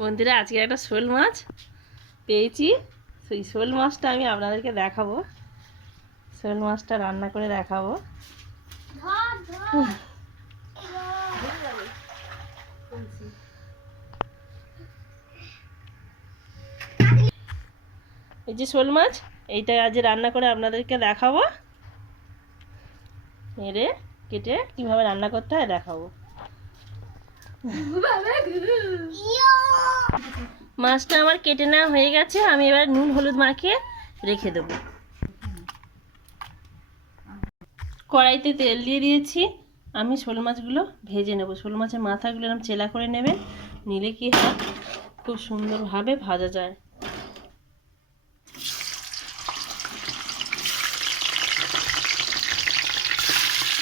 বন্ধুরা, আজকে একটা শোল মাছ পেয়েছি। সেই শোল মাছটা আমি আপনাদেরকে দেখাবো। শোল মাছটা রান্না করে দেখাবো। এই যে শোল মাছ, এইটা আজ রান্না করে আপনাদেরকে দেখাবো। মেরে কেটে কিভাবে রান্না করতে হয় দেখাবো। মাছটা আমার কেটে নেওয়া হয়ে গেছে। আমি এবার নুন হলুদ মাখিয়ে রেখে দেবো। কড়াইতে তেল দিয়ে দিয়েছি। আমি শোল মাছগুলো ভেজে নেব। শোল মাছের মাথাগুলো এরকম চেলা করে নেবেন, নিলে কি হয় খুব সুন্দরভাবে ভাজা যায়।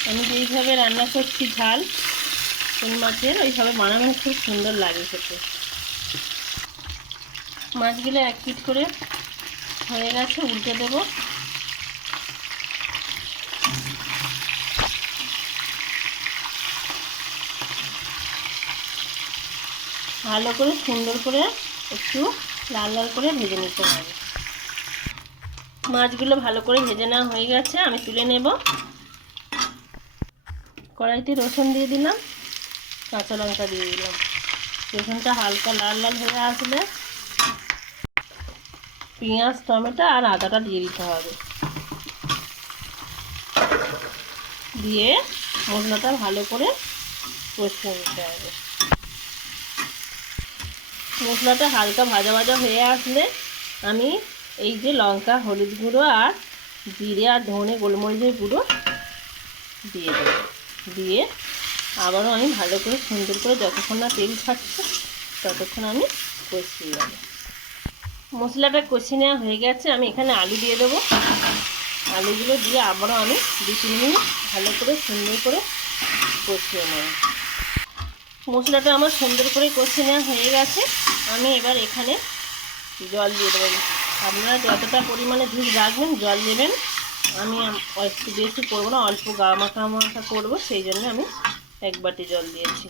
আমি যেইভাবে রান্না করছি ঝাল শোল মাছের, ওইভাবে বানানো খুব সুন্দর লাগে খেতে। মাছগুলো এক পিঠ করে হয়ে গেছে, উল্টে দেবো। ভালো করে সুন্দর করে একটু লাল লাল করে ভেজে নিতে হবে। মাছগুলো ভালো করে ভেজে নেওয়া হয়ে গেছে, আমি তুলে নেব। কড়াইতে রসুন দিয়ে দিলাম, কাঁচা লঙ্কা দিয়ে দিলাম। রসুনটা হালকা লাল লাল হয়ে আসলে পেঁয়াজ, টমেটো আর আদাটা দিয়ে দিতে হবে। দিয়ে মশলাটা ভালো করে কষিয়ে নিতে হবে। মশলাটা হালকা ভাজা ভাজা হয়ে আসলে আমি এই যে লঙ্কা, হলুদ গুঁড়ো আর জিরে আর ধনে গোলমরিচের গুঁড়ো দিয়ে দেবো। দিয়ে আবারও আমি ভালো করে সুন্দর করে যতক্ষণ না তেল ছাড়ছে ততক্ষণ আমি কষিয়ে নেব। মশলাটা কষিয়ে নেওয়া হয়ে গেছে, আমি এখানে আলু দিয়ে দেবো। আলুগুলো দিয়ে আবারও আমি 2-3 মিনিট ভালো করে সুন্দর করে কষিয়ে নেব। মশলাটা আমার সুন্দর করে কষিয়ে নেওয়া হয়ে গেছে। আমি এবার এখানে জল দিয়ে দেবো। আপনারা যতটা পরিমাণে ঝোল রাখবেন জল দেবেন। আমি একটু বেশি করবো না, অল্প মাখা মাখা করবো, সেই জন্য আমি 1 বাটি জল দিয়েছি।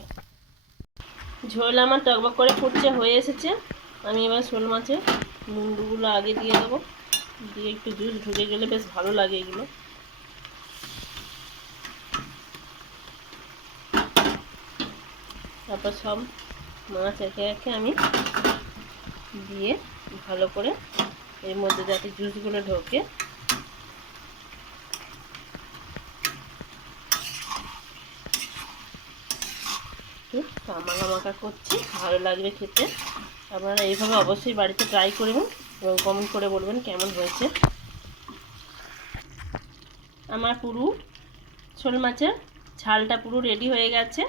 ঝোল আমার টকবক করে ফুটছে হয়ে এসেছে। আমি এবার শোল মাছের মুন্ডুগুলো আগে দিয়ে দেবো। দিয়ে একটু জুস ঢুকে গেলে বেশ ভালো লাগে এগুলো। তারপর সব মাছ একে একে আমি দিয়ে ভালো করে এর মধ্যে যাতে জুসগুলো ঢোকে মাখা মাখা করছি, ভালো লাগবে খেতে। আপনারা এইভাবে অবশ্যই বাড়িতে ট্রাই করবেন এবং কমেন্ট করে বলবেন কেমন হয়েছে। আমার পুরো শোল মাছের ঝালটা পুরো রেডি হয়ে গেছে।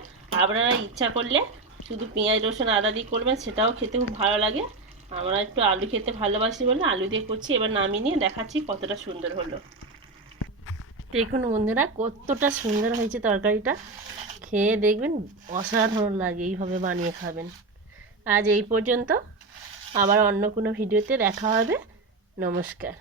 আপনারা ইচ্ছা করলে শুধু পেঁয়াজ, রসুন, আদা দিয়ে করবেন, সেটাও খেতে খুব ভালো লাগে। আমরা একটু আলু খেতে ভালোবাসি বলে আলু দিয়ে করছি। এবার নামিয়ে নিয়ে দেখাচ্ছি কতটা সুন্দর হলো। দেখুন বন্ধুরা, কতটা সুন্দর হয়েছে তরকারিটা। খেয়ে দেখবেন অসাধারণ লাগে, এইভাবে বানিয়ে খাবেন। আজ এই পর্যন্ত, আবার অন্য কোনো ভিডিওতে দেখা হবে। নমস্কার।